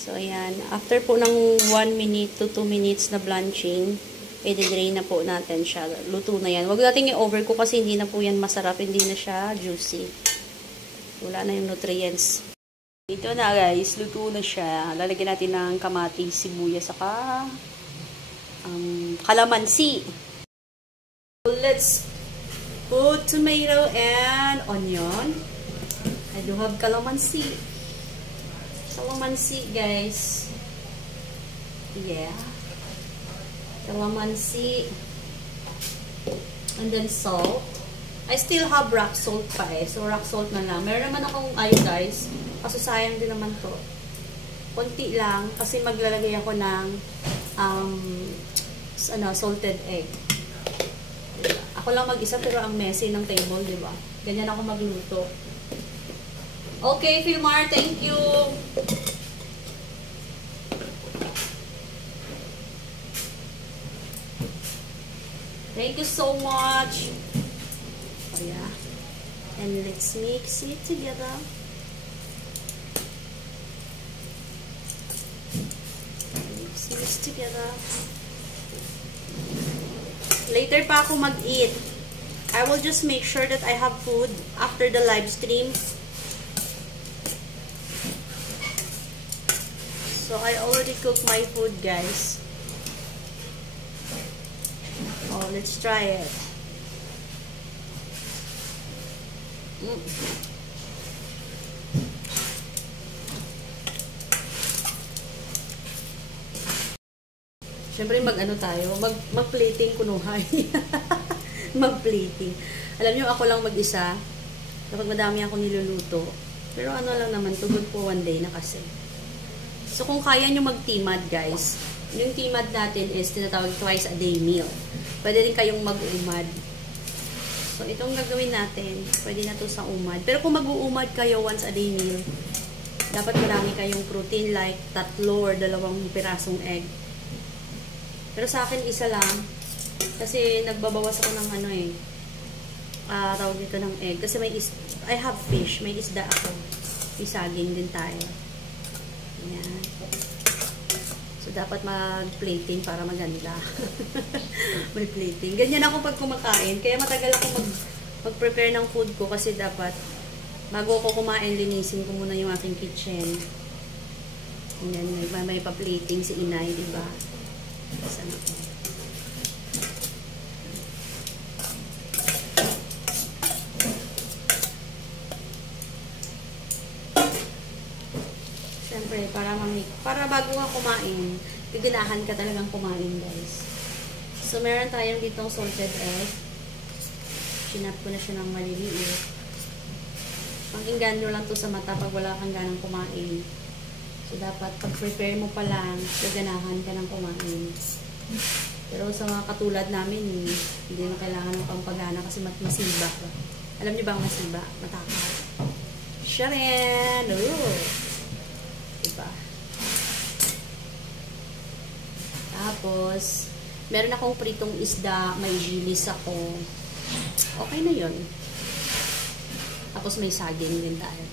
So, ayan. After po ng 1 minute to 2 minutes na blanching, i-drain na po natin siya. Luto na yan. Huwag natin i-overcook kasi hindi na po yan masarap. Hindi na siya juicy. Wala na yung nutrients. Ito na guys. Luto na siya. Lalagyan natin ng kamatis, sibuyas, saka kalamansi. So, let's put tomato and onion. I do have kalamansi. Kalamansi, guys. Yeah. Kalamansi. And then salt. I still have rock salt pa eh. So, rock salt na lang. Meron naman akong iodized. Kasi sayang din naman to. Konti lang. Kasi maglalagay ako ng salted egg. Diba? Ako lang mag-isa pero ang messy ng table, diba? Ganyan ako magluto. Okay, Filmar, thank you. Thank you so much. Oh yeah. And let's mix it together. Mix together. Later pa ako mag-eat. I will just make sure that I have food after the live stream. So, I already cooked my food, guys. Oh, let's try it. Siyempre, mag-ano tayo? Mag-plating kunuhay. Mag-plating. Alam nyo, ako lang mag-isa. Kapag madami ako niluluto. Pero ano lang naman, tugod po one day na kasi. So, kung kaya nyo mag-timad, guys, yung timad natin is tinatawag twice a day meal. Pwede rin kayong mag-umad. So, itong gagawin natin, pwede na to sa umad. Pero kung mag-uumad kayo once a day meal, dapat marami kayong protein like 3 or 2 pirasong egg. Pero sa akin, isa lang. Kasi nagbabawas ako ng ano eh. Tawag dito ng egg. Kasi I have fish. May isda ako. Isaging din tayo. Ayan. So, dapat mag-plating para maganda. May plating. Ganyan ako pag kumakain. Kaya matagal ako mag-prepare ng food ko kasi dapat bago ako kumain, linisin ko muna yung aking kitchen. Ayan. May pa-plating si inay, diba? Saan ako? Siyempre, para bago ka kumain, gaganahan ka talagang kumain, guys. So, meron tayong ditong salted egg. Sinap ko na siya ng maliliit. Pang-inganyo lang to sa mata pag wala kang ganang kumain. So, dapat pag-prepare mo pa lang, gaganahan ka ng kumain. Pero sa mga katulad namin, hindi na kailangan ng pampagana kasi masiba. Alam niyo ba ang masiba? Matakaw. Sharon! Ooh! Diba? Tapos, meron akong pritong isda, may gilis ako. Okay na yun. Tapos may saging din tayo.